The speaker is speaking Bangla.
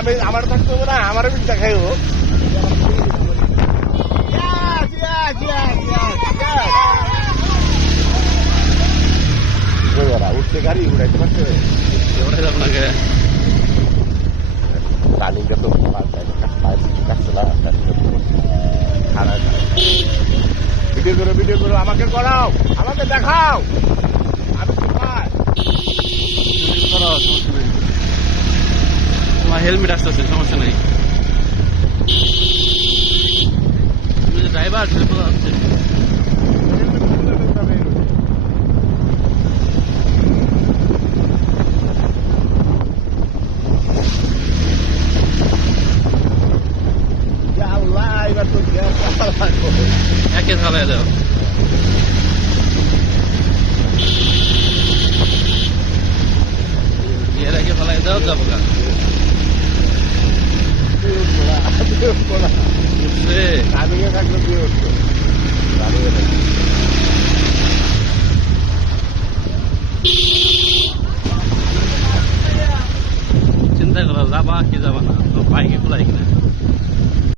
আমি আমার থাকতে হবে না, আমারও কিন্তু খাইও। উঠতে গাড়ি উড়াইতে পারছে আপনাকে রানিংটা তো কাটছে না। ভিডিও করো, আমাকে করাও, আমাকে দেখাও, আমি কোথায়। সমস্যা নেই, তোমার হেলমেট আসতেছে, সমস্যা নেই। তুমি যে ড্রাইভার বোঝা যাচ্ছে। এবার তো একে ঝালাই দাও। এর আগে ফেলাই দাও, যাবো গা। উঠছে রানিংয়ে থাকলে দিয়ে উঠতো, রানিংয়ে থাকলে। চিন্তা করো যাবা কি যাবা না, তো বাইকে খোলাই কিনা।